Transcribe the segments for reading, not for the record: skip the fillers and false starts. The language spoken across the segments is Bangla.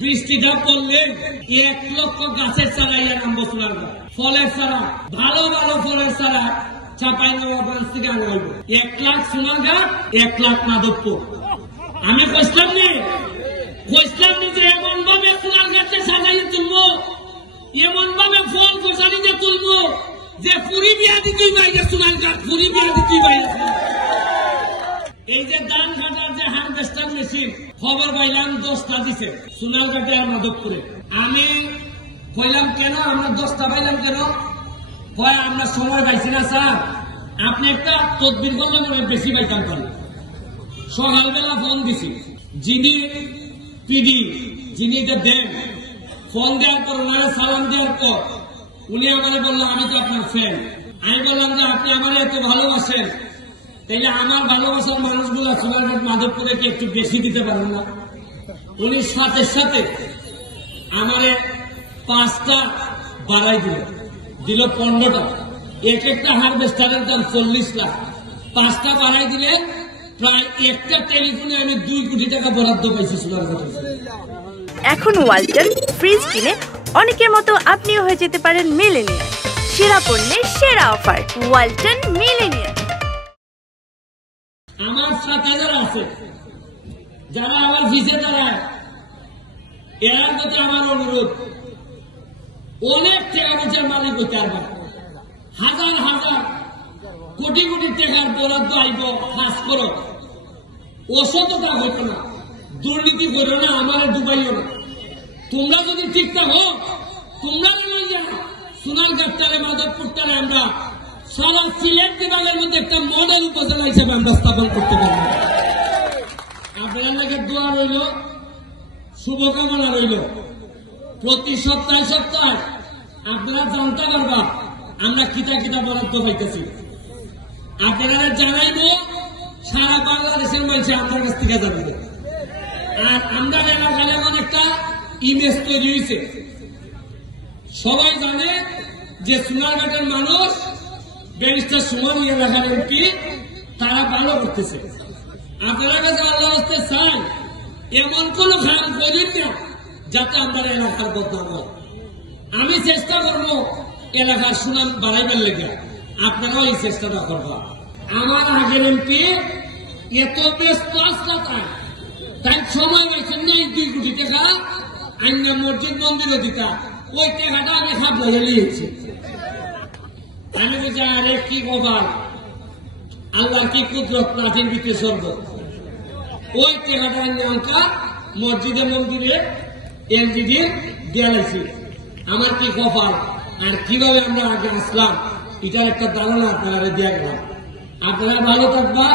বৃষ্টিটা পড়লে 1 লক্ষ গাছের চারা ইয়া নামবো সোনারগাঁ। ফলের চারা, ভালো ভালো ফলের চারা চাঁপাইনবাবগঞ্জ থেকে আনা হইব। 1 লাখ সোনারগাঁ, 1 লাখ মাধবপুর। আমি কইলাম নি যে এমন ভাবে সোনারগাঁতে সাজাইয়ে তুলবো, এমন ভাবে ফল গোসানিতে তুলবো যে পুরি বিয়া দিতেই বাইরে সোনারগাঁ, পুরি বিয়া দিতেই বাইরে। এই যে ধান কাটার যে হারভেস্টার মেশিন খবর পাইলাম 10টা দিছে সোনারগাঁতে আর মাধবপুরে। আমি কইলাম কেন আমরা 10টা পাইলাম কেন? কয় আমরা সময় পাইছি না স্যার, আপনি একটা তদবির করলে মনে বেশি পাইতাম পারি। সকালবেলা ফোন দিছি, যিনি পিডি যিনি দেন, ফোন দেওয়ার পর ওনারা সালাম দেওয়ার পর উনি আমাকে বললেন আমি তো আপনার ফ্রেন্ড। আমি বললাম যে আপনি আমার এত ভালোবাসেন, তাইলে আমার ভালোবাসার মানুষগুলো সোনারগাঁ মাধবপুরে একটু বেশি দিতে পারেন না? উনি সাথে সাথে আমারে 5টা বাড়াই দিল 15টা। এক একটা হারভেস্টারের দাম 40 লাখ। 5টা বাড়াই দিলে প্রায় একটা টেলিফোনে আমি 2 কোটি টাকা বরাদ্দ পাইছি সোনারগাঁ। এখন ওয়ালটন ফ্রিজ কিনে অনেকের মতো আপনিও হয়ে যেতে পারেন মিলেনিয়ার। সেরা পণ্যের সেরা অফার, ওয়ালটন মিলেনিয়ার। আমার সাথে যারা আছে, যারা আমার ভিসে দাঁড়ায়, এর প্রতি আমার অনুরোধ, অনেক টাকা পয়সার মালিক হইতে পারবে, হাজার হাজার কোটি কোটি টাকার বরাদ্দ আইব, কাজ করো, অসততা হইত না, দুর্নীতি করো না, আমার ডুবাইও না। তোমরা যদি ঠিক থাকো, তোমরা লইয়া সোনারগাঁটারে মাধবপুরটারে আমরা সারা সিলেট বিভাগের মধ্যে একটা মডেল উপজেলা হিসেবে আমরা স্থাপন করতে পারবো। আপনার লাগে দোয়া রইল, শুভকামনা রইল। প্রতি সপ্তাহে সপ্তাহে আপনারা জানতে পারবা আমরা কিতা কিতা বরাদ্দ পাইতেছি। আপনারা জানাইব, সারা বাংলাদেশের মানুষ আপনার কাছ থেকে জানাবে। আর আমরা এলাকার এমন একটা ইমেজ তৈরি হয়েছে, সবাই জানে যে সোনারগাঁটের মানুষ ব্যারিস্টার সুমন এলাকার এমপি, তারা ভালো করতেছে। আপনারা কাছে আল্লাহ হস্তে চান এমন কোন কাম করি না যাতে আমরা এলাকার বদনাম হয়। আমি চেষ্টা করবো এলাকার সুনাম বাড়াইবার লেগে, আপনারাও এই চেষ্টাটা করবা। আমার আগের এমপি এত ব্যস্ত আসলা তাই সময় পাইছেন না 2 কোটি টাকা আইনা মসজিদ মন্দিরে দিতা, ওই টাকাটা আমি খাপ লাগিয়েছি। আমি বলছি আরে কি গোপাল, আল্লাহ কি কুদরত নাজির দিতে সর্ব, ওই টাকাটা আঙ্কা মসজিদে মন্দিরে এলজিডি দেয়ালাইছি। আমার কি গোপাল, আর কিভাবে আমরা আগে আসলাম এটার একটা ধারণা আপনারা দেওয়া গেলাম। আপনারা ভালো থাকবা।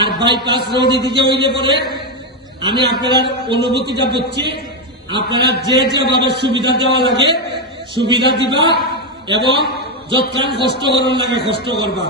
আর বাইপাস রোড দিকে হইলে পরে আমি আপনার অনুভূতিটা বুঝছি, আপনারা যে যেভাবে সুবিধা দেওয়া লাগে সুবিধা দিবা এবং যতক্ষণ কষ্ট করার লাগে কষ্ট করবা।